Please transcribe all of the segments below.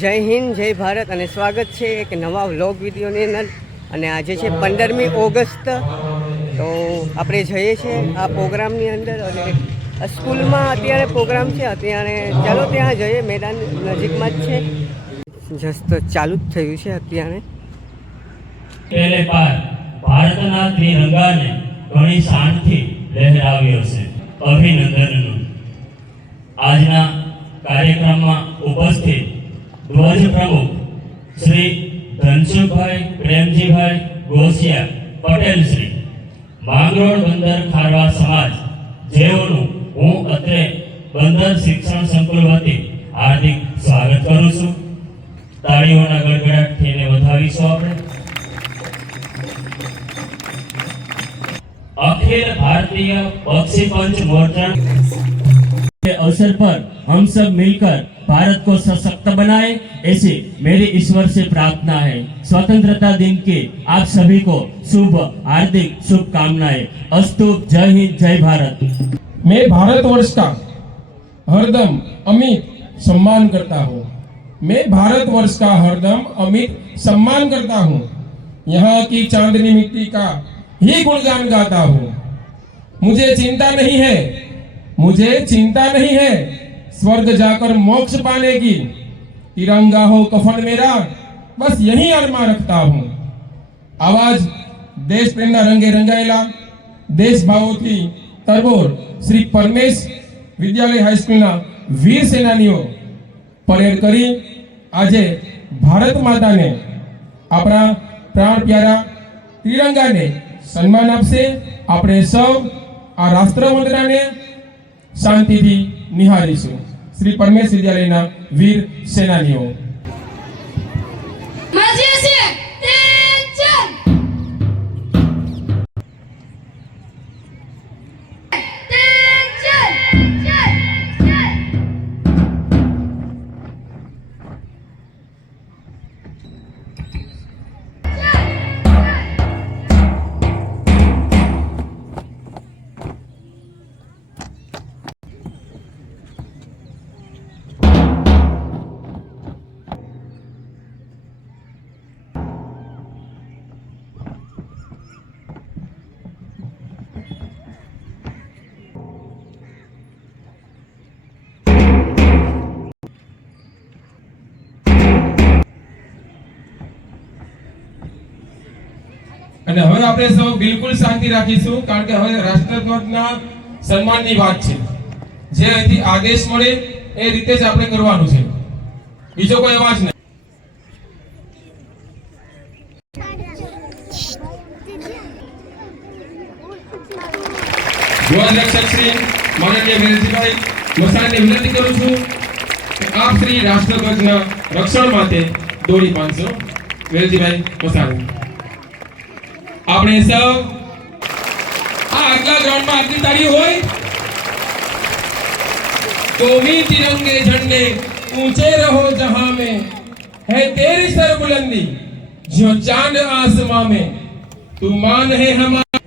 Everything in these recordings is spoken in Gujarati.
જય હિન્દ, જય ભારત અને સ્વાગત છે એક નવા વ્લોગ વિડીયોની અંદર. અને આજે છે 15મી ઓગસ્ટ. તો આપણે જઈએ છીએ આ પ્રોગ્રામની અંદર અને સ્કૂલમાં અત્યારે પ્રોગ્રામ છે. અત્યારે ચાલો ત્યાં જઈએ, મેદાન નજીકમાં જ છે. જસ્ટ ચાલુ જ થયું છે અત્યારે. પહેલે પાર ભારતના ત્રિરંગાને ઘણી શાનથી લહેરાવ્યો છે. અભિનંદનનું. આજના કાર્યક્રમમાં ઉપસ્થિત ધ્વજ પ્રમુખ શ્રી ધનસુખભાઈ પ્રેમજીભાઈ ગોસિયા પટેલ શ્રી, માંગરોળ બંદર ખારવા સમાજ જેઓનું હું અત્રે બંદર શિક્ષણ સંકુલ વતી હાર્દિક સ્વાગત કરું છું. તાળીઓના ગડગડાટથી એને વધાવીશું આપણે. अखिल भारतीय पक्षी पंच मोर्चा के अवसर पर हम सब मिलकर भारत को सशक्त बनाए, ऐसी मेरी ईश्वर से प्रार्थना है. स्वतंत्रता दिन की आप सभी को शुभ हार्दिक शुभकामनाएं. अस्तु. जय हिंद, जय भारत. मैं भारतवर्ष का हरदम अमित सम्मान करता हूँ. मैं भारतवर्ष का हरदम अमित सम्मान करता हूँ. यहाँ की चांदनी मिट्टी का ही गुणगान गाता हूँ. मुझे चिंता नहीं है, मुझे चिंता नहीं है स्वर्ग जाकर मोक्ष पाने की. तिरंगा हो कफन मेरा, बस यही अरमा रखता हूँ. आवाज देश प्रेमना रंगे रंगायेला देश भावोथी तरबोर श्री परमेश विद्यालय हाईस्कूलना वीर सेनानीओ परेड करी आजे भारत माता ने अपना प्राण प्यारा तिरंगा ने सन्मान आपसे. આપણે સૌ આ રાષ્ટ્રવંદનાને શાંતિથી નિહાળીશું. શ્રી પરમેશ વિદ્યાલયના વીર સેનાનીઓ. અને હવે આપણે સૌ બિલકુલ શાંતિ રાખીશું, કારણ કે હવે રાષ્ટ્રધ્વજના સન્માનની વાત છે. જે અહીંથી આદેશ મળે એ રીતે જ આપણે કરવાનું છે. બીજો કોઈ અવાજ નહીં. ધ્વજરક્ષક શ્રી માનનીય વેલજીભાઈ મસાણીને વિનંતી કરું છું કે આપ શ્રી રાષ્ટ્રધ્વજના રક્ષણ માટે દોરી બાંધશો. વેલજીભાઈ મસાણી. આપણે સૌ આ આગલા ગ્રાઉન્ડમાં આટલી તાળી હોય. कौमी तिरंगे झंडे ऊंचे रहो जहां में है तेरी सरबुलंदी, जो चांद आसमां में तू मान है हमारा.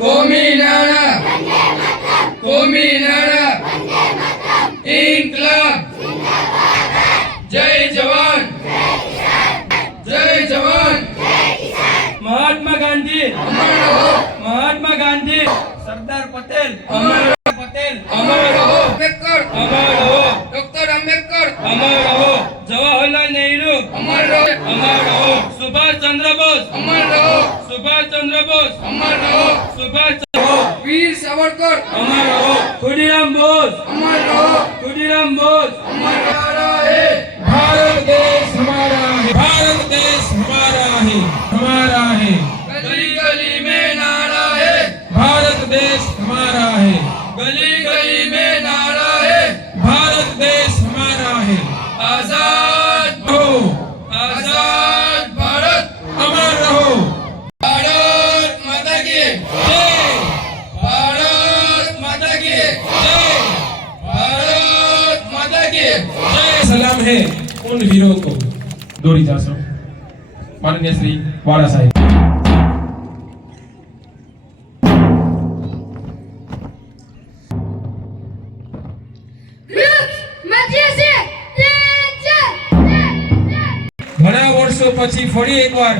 कौमी नारा, कौमी नारा, इंकलाब, जय जवान, जय जवान. महात्मा गांधी अमर रहो, महात्मा गांधी, सरदार पटेल अमर पटेल अमर रहो, अंबेडकर अमर रहो, डॉक्टर अंबेडकर अमर रहो, जवाहरलाल नेहरू अमर रहो, अमर रहो, सुभाष चंद्र बोस अमर रहो, सुभाष चंद्र बोस अमर रहो, सुभाष चंद्र वीर सावरकर अमर रहो, खुदीराम बोस अमर रहो, खुदीराम बोस अमर रहा है. भारत देश हमारा है, भारत देश हमारा है, हमारा है. गली गली में नारा है, भारत देश हमारा है. गली गली में नारा है, भारत देश हमारा है. आजाद हो, आजाद भारत अमर रहो. भारत माता की जय, भारत माता की जय, भारत माता की जय. सलाम है उन वीरों को. दौड़ी जा सो माननीय श्री वाड़ा साहेब. Groups, मध्य से તો પછી ફરી એકવાર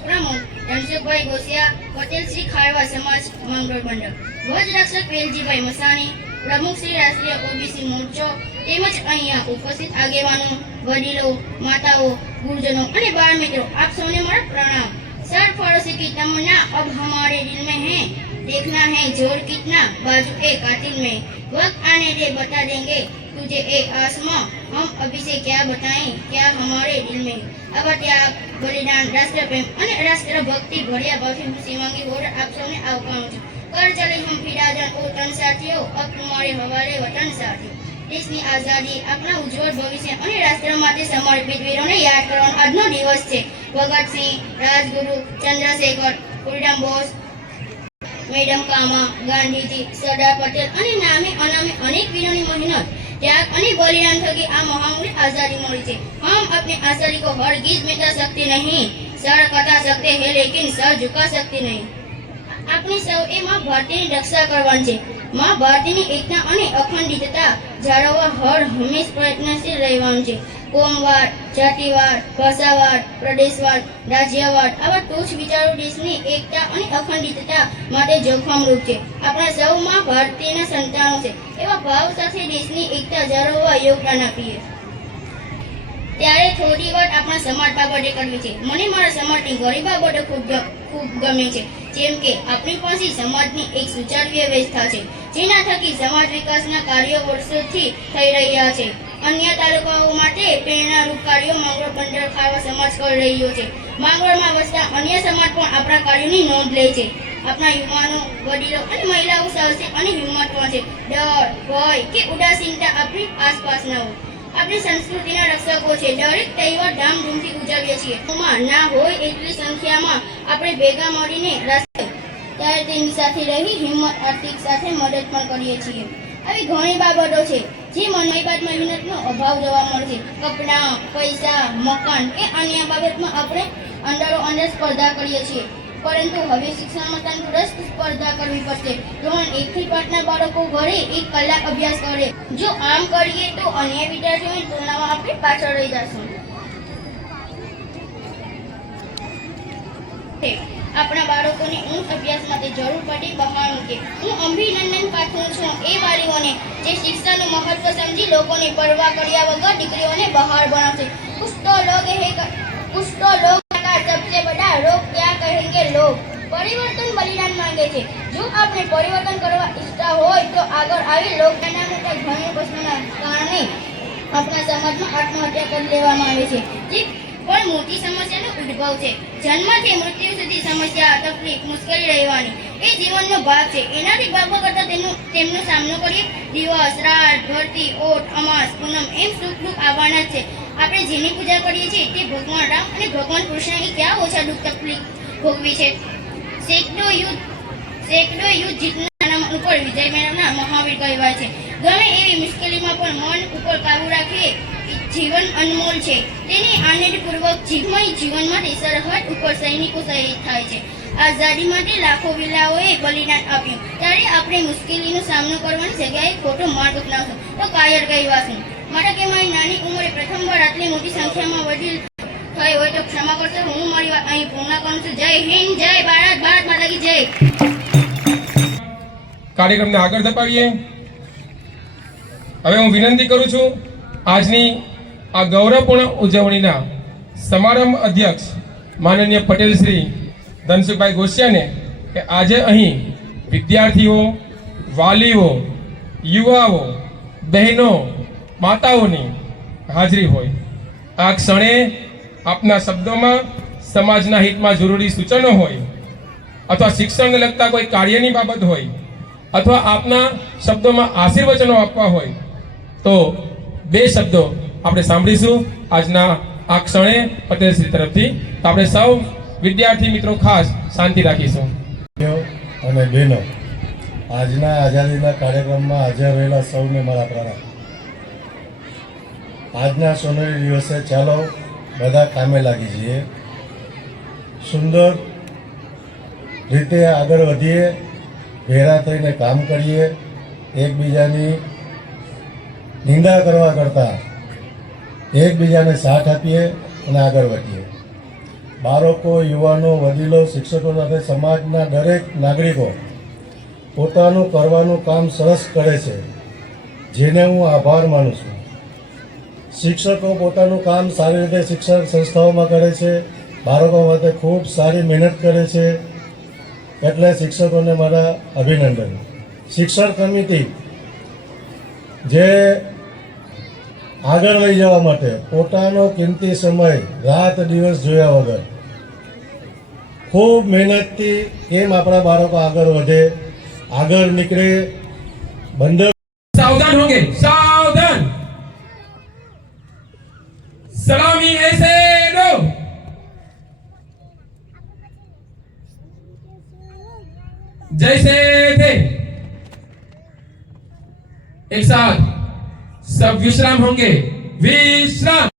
પ્રમુખ ધનસુખભાઈ ગોસિયા, પટેલ શ્રી ખારવા સમાજ માંગરોળ મંડળ, ધ્વજ રક્ષક વેલજીભાઈ મસાણી, પ્રમુખ શ્રી રાષ્ટ્રીય ઓબીસી મોરચો તેમજ અહીંયા ઉપસ્થિત આગેવાનો, વડીલો, માતાઓ, ગુરુજનો અને બાળ મિત્રો, આપ સૌને મારા પ્રણામ। सर पड़ोसी की तमन्ना अब हमारे दिल में है, देखना है जोर कितना बाजू ए कातिल में, वक्त आने दे बता देंगे तुझे ए आसमां, हम अभी से क्या बताएं क्या हमारे दिल में। अब त्याग, बलिदान, राष्ट्र प्रेम અને રાષ્ટ્ર ભક્તિ ભર્યા ભાવથી હું શિવાંગી વોરા આપ સૌને આવકારું છું। कर चले हम फिराजन ओ तन साथियों, अब तुम्हारे हवाले वतन साथियों। દેશની આઝાદી, આપણા ઉજ્જવળ ભવિષ્ય અને રાષ્ટ્ર માટે સમર્પિત વીરોને યાદ કરવાનો આજનો દિવસ છે। ભગતસિંહ, રાજગુરુ, ચંદ્રશેખર, ખુદીરામ બોઝ, મેડમ કામા, ગાંધીજી, સરદાર પટેલ અને નામે અનામે અનેક વીરોની મહેનત, त्याग અને બલિદાન થકી આ મહામૂલ્ય આઝાદી મળી છે। हम अपने आजादी को हरगिज मिटा सकते नहीं, सर कटा सकते हैं लेकिन सर झुका सकते नहीं। આપણી સૌએ માં ભારતીની રક્ષા કરવાની છે। માં ભારતીની એકતા અને અખંડિતતા જાળવવા હર હંમેશ પ્રયત્નશીલ રહેવાનું છે। કોમવાદ, જાતિવાદ, ભાષાવાદ, પ્રદેશવાદ, રાજ્યવાદ આવા તુચ્છ વિચારો દેશની એકતા અને અખંડિતતા માટે જોખમરૂપ છે। આપણા સૌ માં ભારતીયના સંતાનો છે, એવા ભાવ સાથે દેશની એકતા જાળવવા યોગદાન આપીએ। ત્યારે થોડી વાત આપણા સમાજ બાબતે કરવી છે। મને મારા સમાજની ઘણી બાબતો ખૂબ ગમે છે, જેમ કે આપણી પાસે સમાજની એક સુચારુ વ્યવસ્થા છે, જેના થકી સમાજ વિકાસના કાર્યો વર્ષોથી થઈ રહ્યા છે। અન્ય તાલુકાઓ માટે પ્રેરણારૂપ કાર્યો માંગરોળ મંડળ ખારવા સમાજ કરી રહ્યો છે। માંગરોળમાં વસતા અન્ય સમાજ પણ આપણા કાર્યોની નોંધ લે છે। આપણા યુવાનો, વડીલો અને મહિલાઓ સાહસિક અને હિંમતવાન છે। ડર, ભય કે ઉદાસીનતા આપણી આસપાસ ન હોય। આપણી સંસ્કૃતિના રક્ષકો છે। દરેક તહેવાર ધામધૂમથી ઉજવીએ છીએ। ના હોય એટલી સંખ્યામાં આપણે ભેગા મળીને ત્યારે તેની સાથે રહી હિંમત આર્થિક સાથે મદદ પણ કરીએ છીએ। આવી ઘણી બાબતો છે જે મનોબાદમાં મહેનતનો અભાવ જોવા મળે છે। કપડાં, પૈસા, મકાન કે અન્ય બાબતમાં આપણે અંદરો અંદર સ્પર્ધા કરીએ છીએ, પરંતુ હવે શિક્ષણમાં તંદુરસ્ત સ્પર્ધા કરવી પડશે। ધોરણ 1 થી 5 ના બાળકો ઘરે 1 કલાક અભ્યાસ કરે। જો આમ કરીએ તો અન્ય વિદ્યાર્થીઓની તુલનામાં આપણે પાછળ રહી જશું। આપણા બાળકોને ઉચ્ચ અભ્યાસ માટે જરૂર પડે બહાર મૂકે। હું અભિનંદન પાઠવું છું એ વાલીઓને જે શિક્ષણનું મહત્વ સમજી લોકોની પરવા કર્યા વગર દીકરીઓને બહાર ભણાવશે। कुछ तो लोग सबसे बड़ा रोग क्या कहेंगे लोग। परिवर्तन बलिदान मांगे છે। જો આપણે પરિવર્તન કરવા ઈચ્છતા હોય તો આગળ આવી લોકના મોટા ઘણા પ્રશ્નોના કારણે આપણા સમાજમાં આત્મહત્યા કરી લેવામાં આવે છે, જે પણ મોટી સમસ્યાનો ઉદ્ભવ છે। જન્મથી મૃત્યુ સુધી સમસ્યા, તકલીફ, મુશ્કેલી રહેવાની એ જીવનનો ભાગ છે। એનાથી ભાગવા કરતા તેમનો સામનો કરીએ। દિવસ, રાત, ભરતી, ઓટ, અમાસ, પૂનમ એમ સુખ દુઃખ આવવાના જ છે। આપણે જેની પૂજા કરીએ છીએ તે ભગવાન રામ અને ભગવાન કૃષ્ણએ ક્યાં ઓછા દુઃખ તકલીફ ભોગવી છે। સેંકડો યુદ્ધ જીતના નામ ઉપર વિજય મેળવનાર મહાવીર કહેવાય છે। ગમે એવી મુશ્કેલીમાં પણ મન ઉપર કાબુ રાખીએ। જીવન અનમોલ છે, તેની આનંદપૂર્વક જીવન માટે સરહદ ઉપર સૈનિકો શહીદ થાય છે। આઝાદી માટે લાખો વીરાઓએ બલિદાન આપ્યું, ત્યારે આપણે મુશ્કેલીનો સામનો કરવાની જગ્યાએ ખોટો માર્ગ અપનાવશું તો કાયર કહેવાશું। માટે કે મારી નાની ઉંમરે પ્રથમવાર આટલી મોટી સંખ્યામાં વડીલ થઈ હોય તો ક્ષમા કરશો। હું મારી વાત અહીં પૂર્ણ કરું છું। જય હિન્દ, જય ભારત, ભારત માતા કી જય। કાર્યક્રમને આગળ ધપાવીએ। હવે હું વિનંતી કરું છું આજની આ ગૌરવપૂર્ણ ઉજવણીના સમારંભ અધ્યક્ષ માનનીય પટેલ શ્રી ધનસુખભાઈ ગોસિયાને કે આજે અહીં વિદ્યાર્થીઓ, વાલીઓ, યુવાઓ, બહેનો, માતાઓની હાજરી હોય। આ ક્ષણે આપના શબ્દોમાં સમાજના હિતમાં જરૂરી સૂચનો હોય અથવા શિક્ષણને લગતા કોઈ કાર્યની બાબત હોય અથવા આપના શબ્દોમાં આશીર્વચનો આપવા હોય તો બે શબ્દો આપણે સાંભળીશું આજના આ ક્ષણે પટેલશ્રી તરફથી। તો આપણે સૌ વિદ્યાર્થી મિત્રો ખાસ શાંતિ રાખીશું। અને બહેનો, આજના આઝાદીના કાર્યક્રમમાં હાજર રહેલા સૌને મારા પ્રણામ। આજના સોનેરી દિવસે ચાલો બધા કામે લાગી જઈએ, સુંદર રીતે આગળ વધીએ, ભેગા થઈને કામ કરીએ એકબીજાની નિંદા કરવા કરતાં એકબીજાને સાથ આપીએ અને આગળ વધીએ. બાળકો, યુવાનો, વડીલો, શિક્ષકો સાથે સમાજના દરેક નાગરિકો પોતાનું કરવાનું કામ સરસ કરે છે, જેને હું આભાર માનું છું. શિક્ષકો પોતાનું કામ સારી રીતે શિક્ષણ સંસ્થાઓમાં કરે છે, બાળકો માટે ખૂબ સારી મહેનત કરે છે, એટલે શિક્ષકોને મારા અભિનંદન. શિક્ષણ કમિટી જે આગળ લઈ જવા માટે પોતાનો કિંમતી સમય રાત દિવસ જોયા વગર ખૂબ મહેનતથી કેમ આપણા બાળકો આગળ વધે, આગળ નીકળે, બંદર सावधान होंगे, सावधान. सलामी ऐसे दो. जैसे थे. एक साथ सब विश्राम होंगे. विश्राम.